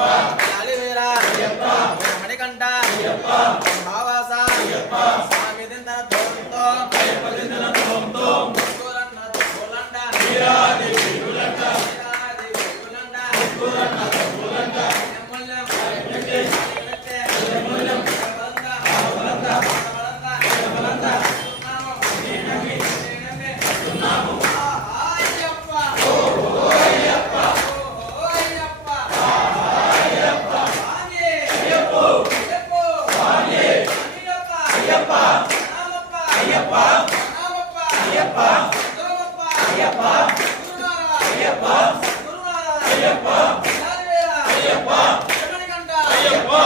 Fuck! Ayyappa Ayyappa Ayyappa Ayyappa Ayyappa Ayyappa Ayyappa Ayyappa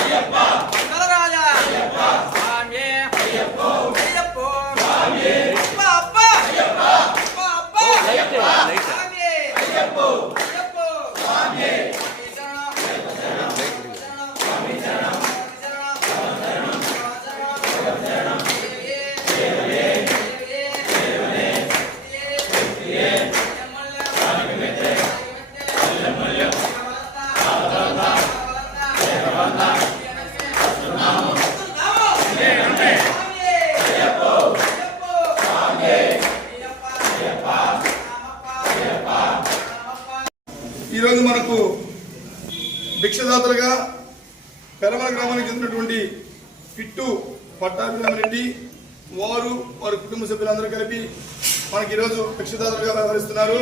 Ayyappa Nataraja Ayyappa சாமியே ஐயப்போ ஐயப்போ சாமியே அப்பா அப்பா ஐயப்பா அப்பா அப்பா ஐயப்பா சாமியே ஐயப்போ ஐயப்போ சாமியே భిక్షదాతలుగా పెరమల గ్రామానికి చెందినటువంటి పిట్టు పట్టాభిరామరెడ్డి వారు వారి కుటుంబ సభ్యులందరూ కలిపి మనకి ఈరోజు భిక్షదాతలుగా వ్యవహరిస్తున్నారు.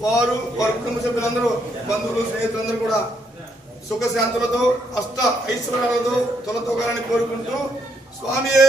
వారు వారి కుటుంబ సభ్యులందరూ బంధువులు స్నేహితులందరూ కూడా సుఖశాంతులతో అష్ట ఐశ్వర్యాలతో తొలతోగాలని కోరుకుంటూ స్వామియే!